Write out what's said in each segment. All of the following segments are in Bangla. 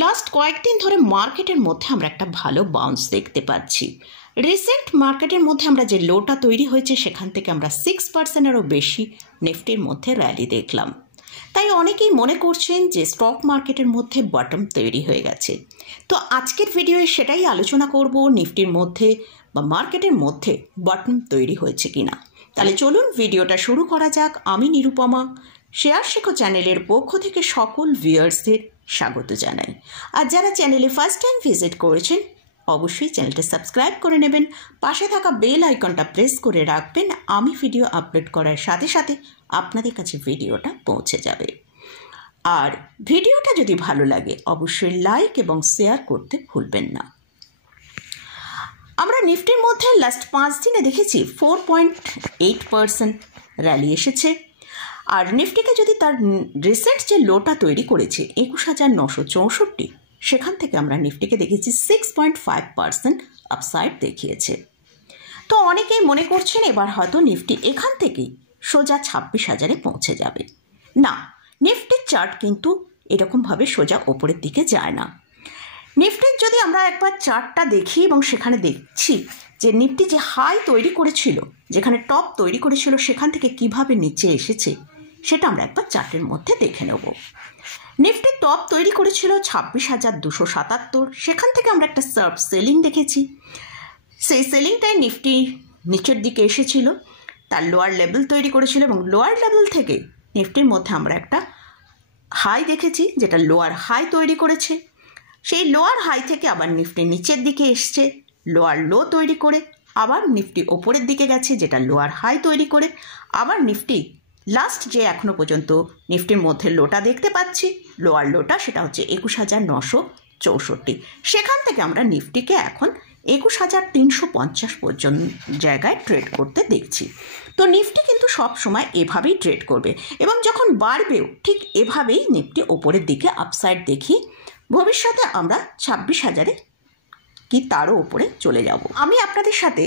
লাস্ট কয়েকদিন ধরে মার্কেটের মধ্যে আমরা একটা ভালো বাউন্স দেখতে পাচ্ছি। রিসেন্ট মার্কেটের মধ্যে আমরা যে লোটা তৈরি হয়েছে সেখান থেকে আমরা 6%-এরও বেশি নিফটির মধ্যে র্যালি দেখলাম। তাই অনেকেই মনে করছেন যে স্টক মার্কেটের মধ্যে বটম তৈরি হয়ে গেছে। তো আজকের ভিডিওয়ে সেটাই আলোচনা করব, নিফটির মধ্যে বা মার্কেটের মধ্যে বটম তৈরি হয়েছে কিনা। তাহলে চলুন ভিডিওটা শুরু করা যাক। আমি নিরুপমা, শেয়ার শেখো চ্যানেলের পক্ষ থেকে সকল ভিউয়ার্সদের স্বাগত জানাই। আর যারা চ্যানেলে ফার্স্ট টাইম ভিজিট করেছেন অবশ্যই চ্যানেলটা সাবস্ক্রাইব করে নেবেন, পাশে থাকা বেল আইকনটা প্রেস করে রাখবেন। আমি ভিডিও আপলোড করার সাথে সাথে আপনাদের কাছে ভিডিওটা পৌঁছে যাবে। আর ভিডিওটা যদি ভালো লাগে অবশ্যই লাইক এবং শেয়ার করতে ভুলবেন না। আমরা নিফটির মধ্যে লাস্ট 5 দিনে দেখেছি 4.8% র্যালি এসেছে। আর নিফটিকে যদি তার রিসেন্ট যে লোটা তৈরি করেছে 21,964, সেখান থেকে আমরা নিফটিকে দেখেছি 6.5% আপসাইড দেখিয়েছে। তো অনেকেই মনে করছেন এবার হয়তো নিফটি এখান থেকেই সোজা 26,000-এ পৌঁছে যাবে। না, নিফটির চার্ট কিন্তু এরকমভাবে সোজা ওপরের দিকে যায় না। নিফটির যদি আমরা একবার চার্টটা দেখি এবং সেখানে দেখছি যে নিফটি যে হাই তৈরি করেছিল, যেখানে টপ তৈরি করেছিল, সেখান থেকে কিভাবে নিচে এসেছে সেটা আমরা একবার চার্টের মধ্যে দেখে নেব। নিফটি টপ তৈরি করেছিল 26,277, সেখান থেকে আমরা একটা শার্প সেলিং দেখেছি। সেই সেলিংটাই নিফটি নিচের দিকে এসেছিল, তার লোয়ার লেভেল তৈরি করেছিল এবং লোয়ার লেভেল থেকে নিফটির মধ্যে আমরা একটা হাই দেখেছি, যেটা লোয়ার হাই তৈরি করেছে। সেই লোয়ার হাই থেকে আবার নিফটি নিচের দিকে এসছে, লোয়ার লো তৈরি করে আবার নিফটি ওপরের দিকে গেছে, যেটা লোয়ার হাই তৈরি করে আবার নিফটি লাস্ট যে এখনো পর্যন্ত নিফটির মধ্যে লোটা দেখতে পাচ্ছি, লোয়ার লোটা, সেটা হচ্ছে 21,964। সেখান থেকে আমরা নিফটিকে এখন 21,350 পর্যন্ত জায়গায় ট্রেড করতে দেখছি। তো নিফটি কিন্তু সব সময় এভাবেই ট্রেড করবে এবং যখন বাড়বেও ঠিক এভাবেই নিফটি ওপরের দিকে আপসাইড দেখি। ভবিষ্যতে আমরা 26,000-এ কি তারও উপরে চলে যাব। আমি আপনাদের সাথে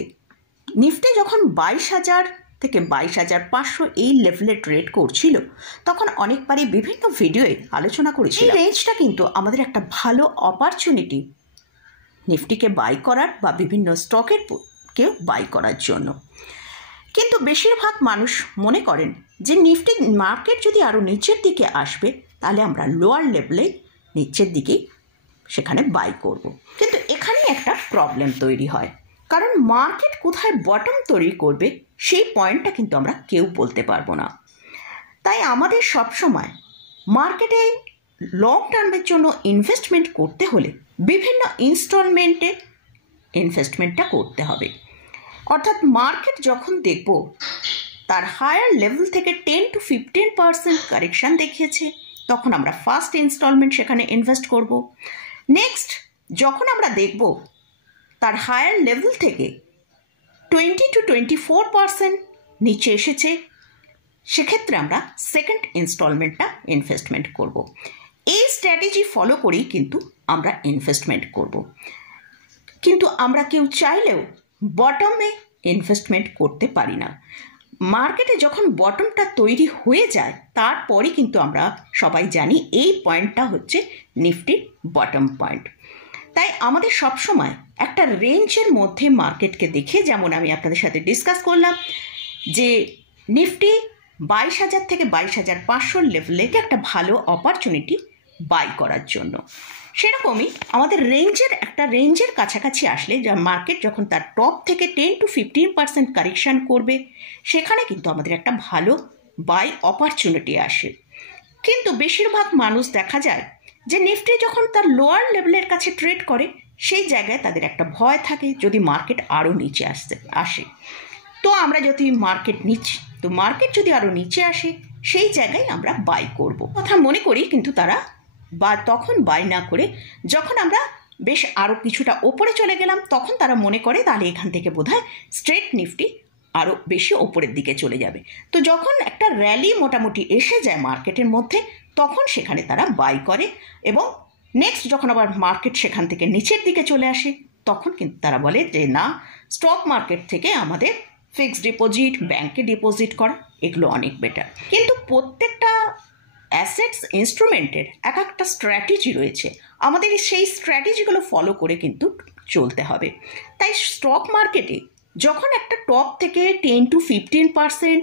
নিফটি যখন 22,000 থেকে 22,500 এই লেভেলে ট্রেড করছিল তখন অনেকবারই বিভিন্ন ভিডিওয়ে আলোচনা করেছি। এই রেঞ্জটা কিন্তু আমাদের একটা ভালো অপরচুনিটি নিফটিকে বাই করার বা বিভিন্ন স্টকের কেউ বাই করার জন্য। কিন্তু বেশিরভাগ মানুষ মনে করেন যে নিফটি মার্কেট যদি আরও নিচের দিকে আসবে তাহলে আমরা লোয়ার লেভেলে নিচের দিকেই সেখানে বাই করব। কিন্তু এখানেই একটা প্রবলেম তৈরি হয়, কারণ মার্কেট কোথায় বটম তৈরি করবে সেই পয়েন্টটা কিন্তু আমরা কেউ বলতে পারবো না। তাই আমাদের সবসময় মার্কেটে লং টার্মের জন্য ইনভেস্টমেন্ট করতে হলে বিভিন্ন ইনস্টলমেন্টে ইনভেস্টমেন্টটা করতে হবে। অর্থাৎ মার্কেট যখন দেখব তার হায়ার লেভেল থেকে 10-15% কারেকশান দেখিয়েছে, তখন আমরা ফার্স্ট ইনস্টলমেন্ট সেখানে ইনভেস্ট করব। নেক্সট যখন আমরা দেখব তার হায়ার লেভেল থেকে 20-24% নিচে এসেছে, সেক্ষেত্রে আমরা সেকেন্ড ইনস্টলমেন্টটা ইনভেস্টমেন্ট করব। এই স্ট্র্যাটেজি ফলো করেই কিন্তু আমরা ইনভেস্টমেন্ট করব। কিন্তু আমরা কেউ চাইলেও বটমে ইনভেস্টমেন্ট করতে পারি না। মার্কেটে যখন বটমটা তৈরি হয়ে যায় তারপরে কিন্তু আমরা সবাই জানি এই পয়েন্টটা হচ্ছে নিফটির বটম পয়েন্ট। তাই আমাদের সবসময় একটা রেঞ্জের মধ্যে মার্কেটকে দেখে, যেমন আমি আপনাদের সাথে ডিসকাস করলাম যে নিফটি 22,000 থেকে 22,500 লেভেলে একটা ভালো অপরচুনিটি বাই করার জন্য। সেরকমই আমাদের রেঞ্জের কাছাকাছি আসলে, যা মার্কেট যখন তার টপ থেকে 10-15% কারেকশান করবে, সেখানে কিন্তু আমাদের একটা ভালো বাই অপরচুনিটি আসে। কিন্তু বেশিরভাগ মানুষ দেখা যায় যে নিফটি যখন তার লোয়ার লেভেলের কাছে ট্রেড করে সেই জায়গায় তাদের একটা ভয় থাকে যদি মার্কেট আরও নিচে আসে। তো আমরা যদি মার্কেট যদি আরও নিচে আসে সেই জায়গায় আমরা বাই করব কথা মনে করি। কিন্তু তারা তখন বাই না করে যখন আমরা বেশ আরও কিছুটা ওপরে চলে গেলাম তখন তারা মনে করে তাহলে এখান থেকে বোধহয় স্ট্রেট নিফটি আরও বেশি ওপরের দিকে চলে যাবে। তো যখন একটা র্যালি মোটামুটি এসে যায় মার্কেটের মধ্যে তখন সেখানে তারা বাই করে এবং নেক্সট যখন আবার মার্কেট সেখান থেকে নিচের দিকে চলে আসে তখন কিন্তু তারা বলে যে না, স্টক মার্কেট থেকে আমাদের ফিক্সড ডিপোজিট, ব্যাংকে ডিপোজিট করা, এগুলো অনেক বেটার। কিন্তু প্রত্যেকটা অ্যাসেটস ইনস্ট্রুমেন্টের এক একটা স্ট্র্যাটেজি রয়েছে, আমাদের সেই স্ট্র্যাটেজিগুলো ফলো করে কিন্তু চলতে হবে। তাই স্টক মার্কেটে যখন একটা টপ থেকে 10-15%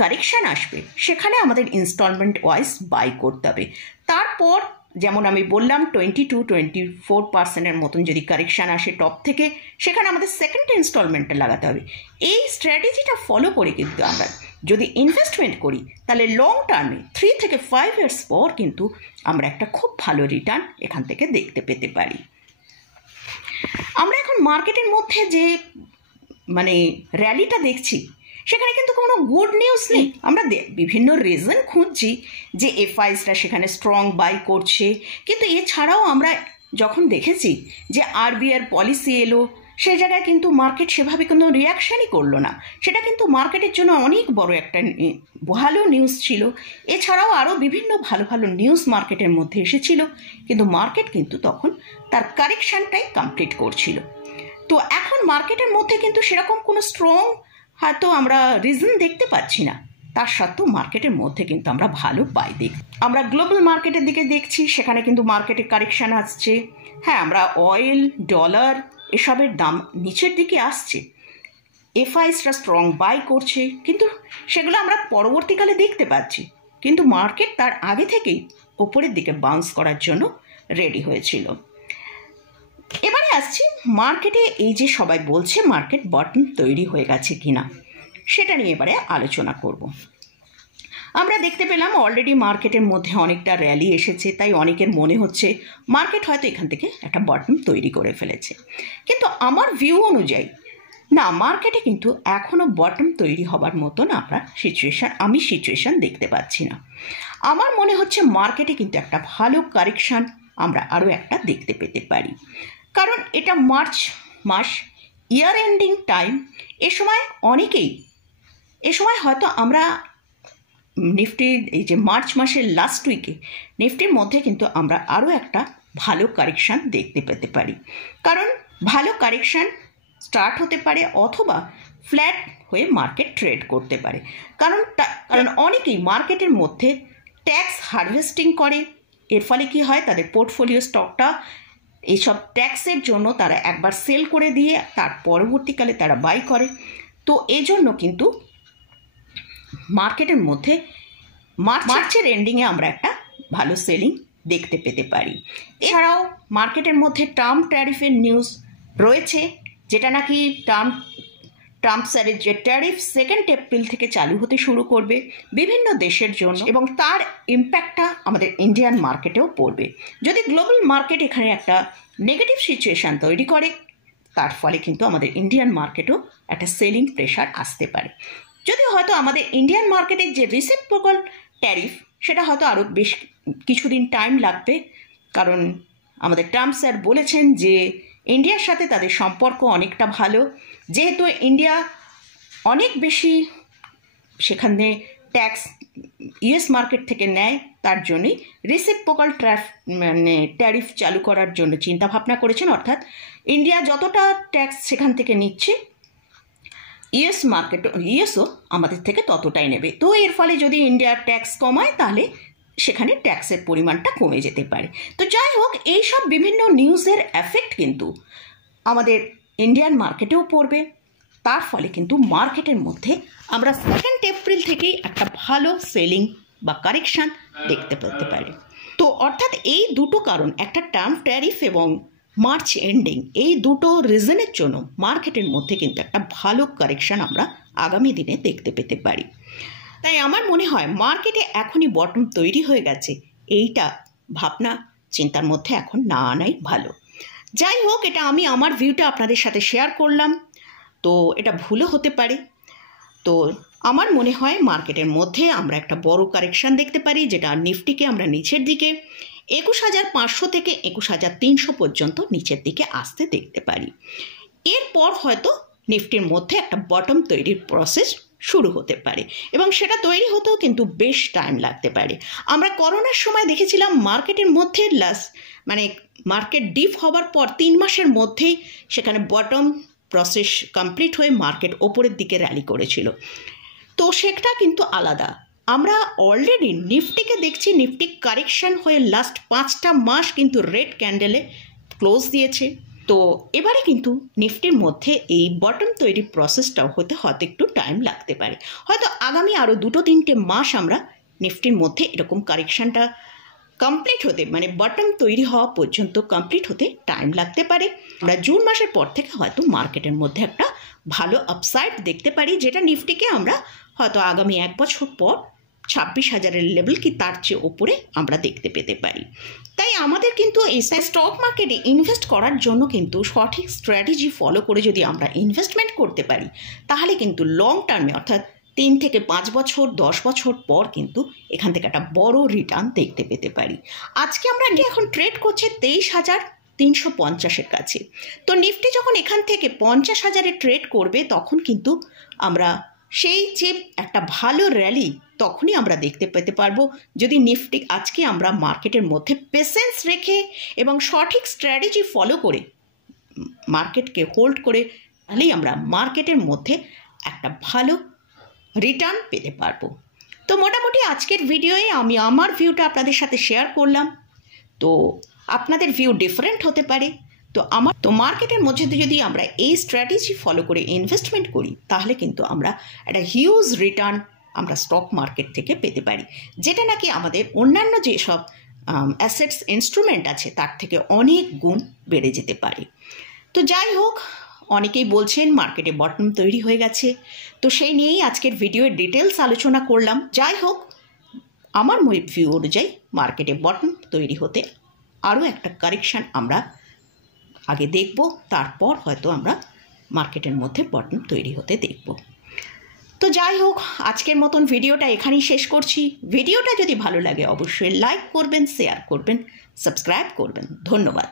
কারেকশান আসবে, সেখানে আমাদের ইনস্টলমেন্ট ওয়াইজ বাই করতে হবে। তারপর যেমন আমি বললাম 20-24% মতন যদি কারেকশান আসে টপ থেকে, সেখানে আমাদের সেকেন্ড ইনস্টলমেন্টে লাগাতে হবে। এই স্ট্র্যাটেজিটা ফলো করে কিন্তু আমরা যদি ইনভেস্টমেন্ট করি, তাহলে লং টার্মে 3 থেকে 5 ইয়ার্স পর কিন্তু আমরা একটা খুব ভালো রিটার্ন এখান থেকে দেখতে পেতে পারি। আমরা এখন মার্কেটের মধ্যে যে র্যালিটা দেখছি, সেখানে কিন্তু কোনো গুড নিউজ নেই। আমরা বিভিন্ন রিজন খুঁজছি যে এফআইসরা সেখানে স্ট্রং বাই করছে, কিন্তু এছাড়াও আমরা যখন দেখেছি যে আরবিআইয়ের পলিসি এলো, সেই জায়গায় কিন্তু মার্কেট সেভাবে কোনো রিয়াকশানই করলো না। সেটা কিন্তু মার্কেটের জন্য অনেক বড় একটা ভালো নিউজ ছিল। এছাড়াও আরও বিভিন্ন ভালো ভালো নিউজ মার্কেটের মধ্যে এসেছিল, কিন্তু মার্কেট কিন্তু তখন তার কারেকশানটাই কমপ্লিট করছিল। তো এখন মার্কেটের মধ্যে কিন্তু সেরকম কোনো স্ট্রং হয়তো আমরা রিজন দেখতে পাচ্ছি না, তার সত্ত্বেও মার্কেটের মধ্যে কিন্তু আমরা ভালো বাই দেখি। আমরা গ্লোবাল মার্কেটের দিকে দেখছি, সেখানে কিন্তু মার্কেটে কারেকশান আসছে। হ্যাঁ, আমরা অয়েল, ডলার এসবের দাম নিচের দিকে আসছে, এফআইসরা স্ট্রং বাই করছে, কিন্তু সেগুলো আমরা পরবর্তীকালে দেখতে পাচ্ছি। কিন্তু মার্কেট তার আগে থেকেই ওপরের দিকে বাউন্স করার জন্য রেডি হয়েছিল। এবারে আসছি মার্কেটে, এই যে সবাই বলছে মার্কেট বটম তৈরি হয়ে গেছে কিনা, সেটা নিয়ে এবারে আলোচনা করব। আমরা দেখতে পেলাম অলরেডি মার্কেটের মধ্যে অনেকটা র্যালি এসেছে, তাই অনেকের মনে হচ্ছে মার্কেট হয়তো এখান থেকে একটা বটম তৈরি করে ফেলেছে। কিন্তু আমার ভিউ অনুযায়ী না, মার্কেটে কিন্তু এখনও বটম তৈরি হবার মতন আমি সিচুয়েশান দেখতে পাচ্ছি না। আমার মনে হচ্ছে মার্কেটে কিন্তু একটা ভালো কারেকশান আমরা আরও একটা দেখতে পেতে পারি, কারণ এটা মার্চ মাস, ইয়ার এন্ডিং টাইম। এ সময় হয়তো আমরা নিফটির এই যে মার্চ মাসের লাস্ট উইকে নিফটির মধ্যে কিন্তু আমরা আরও একটা ভালো কারেকশান দেখতে পেতে পারি, কারণ ভালো কারেকশান স্টার্ট হতে পারে অথবা ফ্ল্যাট হয়ে মার্কেট ট্রেড করতে পারে। কারণ অনেকেই মার্কেটের মধ্যে ট্যাক্স হারভেস্টিং করে, এর ফলে কি হয়, তাদের পোর্টফোলিও স্টকটা এইসব ট্যাক্সের জন্য তারা একবার সেল করে দিয়ে তার পরবর্তীকালে তারা বাই করে। তো এই জন্য কিন্তু মার্কেটের মধ্যে মার্চের এন্ডিংয়ে আমরা একটা ভালো সেলিং দেখতে পেতে পারি। এছাড়াও মার্কেটের মধ্যে ট্রাম্প ট্যারিফের নিউজ রয়েছে, যেটা নাকি ট্রাম্প স্যারের যে ট্যারিফ 2 এপ্রিল থেকে চালু হতে শুরু করবে বিভিন্ন দেশের জন্য, এবং তার ইম্প্যাক্টটা আমাদের ইন্ডিয়ান মার্কেটেও পড়বে। যদি গ্লোবাল মার্কেট এখানে একটা নেগেটিভ সিচুয়েশান তৈরি করে, তার ফলে কিন্তু আমাদের ইন্ডিয়ান মার্কেটেও একটা সেলিং প্রেশার আসতে পারে। যদি হয়তো আমাদের ইন্ডিয়ান মার্কেটের যে রিসিপ্রোকাল ট্যারিফ, সেটা হয়তো আরও বেশ কিছুদিন টাইম লাগবে, কারণ আমাদের ট্রাম্প স্যার বলেছেন যে ইন্ডিয়ার সাথে তাদের সম্পর্ক অনেকটা ভালো, যেহেতু ইন্ডিয়া অনেক বেশি সেখানে ট্যাক্স ইউএস মার্কেট থেকে নেয়, তার জন্যই রিসিপ্রোকাল ট্যারিফ চালু করার জন্য চিন্তাভাবনা করেছেন। অর্থাৎ ইন্ডিয়া যতটা ট্যাক্স সেখান থেকে নিচ্ছে, ইউএসও আমাদের থেকে ততটাই নেবে। তো এর ফলে যদি ইন্ডিয়ার ট্যাক্স কমায়, তাহলে সেখানে ট্যাক্সের পরিমাণটা কমে যেতে পারে। তো যাই হোক, এইসব বিভিন্ন নিউজের এফেক্ট কিন্তু আমাদের ইন্ডিয়ান মার্কেটেও পড়বে। তার ফলে কিন্তু মার্কেটের মধ্যে আমরা 2 এপ্রিল থেকেই একটা ভালো সেলিং বা কারেকশান দেখতে পেতে পারি। তো অর্থাৎ এই দুটো কারণ, একটা ট্রাম্প ট্যারিফ এবং মার্চ এন্ডিং, এই দুটো রিজনের জন্য মার্কেটের মধ্যে কিন্তু একটা ভালো কারেকশান আমরা আগামী দিনে দেখতে পেতে পারি। তাই আমার মনে হয় মার্কেটে এখনই বটম তৈরি হয়ে গেছে, এইটা ভাবনা চিন্তার মধ্যে এখন না আনাই ভালো। যাই হোক, এটা আমি আমার ভিউটা আপনাদের সাথে শেয়ার করলাম, তো এটা ভুলও হতে পারে। তো আমার মনে হয় মার্কেটের মধ্যে আমরা একটা বড় কারেকশান দেখতে পারি, যেটা নিফটিকে আমরা নিচের দিকে 21,500 থেকে 21,300 পর্যন্ত নিচের দিকে আসতে দেখতে পারি। এরপর হয়তো নিফটির মধ্যে একটা বটম তৈরির প্রসেস শুরু হতে পারে, এবং সেটা তৈরি হতেও কিন্তু বেশ টাইম লাগতে পারে। আমরা করোনার সময় দেখেছিলাম মার্কেটের মধ্যে মার্কেট ডিপ হবার পর 3 মাসের মধ্যেই সেখানে বটম প্রসেস কমপ্লিট হয়ে মার্কেট ওপরের দিকে র্যালি করেছিল। তো সেটা কিন্তু আলাদা। আমরা অলরেডি নিফটিকে দেখছি, নিফটি কারেকশন হয়ে লাস্ট 5টা মাস কিন্তু রেড ক্যান্ডেলে ক্লোজ দিয়েছে। তো এবারে কিন্তু নিফটির মধ্যে এই বটম তৈরি প্রসেসটাও হতে হয়তো একটু টাইম লাগতে পারে। হয়তো আগামী আরও 2-3টে মাস আমরা নিফটির মধ্যে এরকম কারেকশানটা কমপ্লিট হতে, মানে বটম তৈরি হওয়া পর্যন্ত কমপ্লিট হতে টাইম লাগতে পারে। আমরা জুন মাসের পর থেকে হয়তো মার্কেটের মধ্যে একটা ভালো আপসাইড দেখতে পারি, যেটা নিফটিকে আমরা হয়তো আগামী 1 বছর পর 26,000-এর লেভেল কি তার চেয়ে ওপরে আমরা দেখতে পেতে পারি। তাই আমাদের কিন্তু এই স্টক মার্কেটে ইনভেস্ট করার জন্য কিন্তু সঠিক স্ট্র্যাটেজি ফলো করে যদি আমরা ইনভেস্টমেন্ট করতে পারি, তাহলে কিন্তু লং টার্মে অর্থাৎ 3 থেকে 5 বছর 10 বছর পর কিন্তু এখান থেকে একটা বড় রিটার্ন দেখতে পেতে পারি। আজকে আমরা এখন ট্রেড করছে 23,350-এর কাছে। তো নিফটি যখন এখান থেকে 50,000-এ ট্রেড করবে, তখন কিন্তু আমরা সেই যে একটা ভালো র্যালি তখনই আমরা দেখতে পেতে পারবো, যদি নিফটি আজকে আমরা মার্কেটের মধ্যে পেশেন্স রেখে এবং সঠিক স্ট্র্যাটেজি ফলো করে মার্কেটকে হোল্ড করে, তাহলেই আমরা মার্কেটের মধ্যে একটা ভালো রিটার্ন পেতে পারবো। তো মোটামুটি আজকের ভিডিওয়ে আমি আমার ভিউটা আপনাদের সাথে শেয়ার করলাম। তো আপনাদের ভিউ ডিফারেন্ট হতে পারে। তো মার্কেটের মধ্যে যদি আমরা এই স্ট্র্যাটেজি ফলো করে ইনভেস্টমেন্ট করি, তাহলে কিন্তু আমরা একটা হিউজ রিটার্ন আমরা স্টক মার্কেট থেকে পেতে পারি, যেটা নাকি আমাদের অন্যান্য যেসব অ্যাসেটস ইনস্ট্রুমেন্ট আছে তার থেকে অনেক গুণ বেড়ে যেতে পারে। তো যাই হোক, অনেকেই বলছেন মার্কেটে বটম তৈরি হয়ে গেছে, তো সেই নিয়েই আজকের ভিডিওর ডিটেলস আলোচনা করলাম। যাই হোক, আমার ভিউ অনুযায়ী মার্কেটে বটম তৈরি হতে আরও একটা কারেকশান আমরা আগে দেখব, তারপর হয়তো আমরা মার্কেটের মধ্যে বটম তৈরি হতে দেখব। তো যাই হোক, আজকের মতন ভিডিওটা এখানেই শেষ করছি। ভিডিওটা যদি ভালো লাগে অবশ্যই লাইক করবেন, শেয়ার করবেন, সাবস্ক্রাইব করবেন। ধন্যবাদ।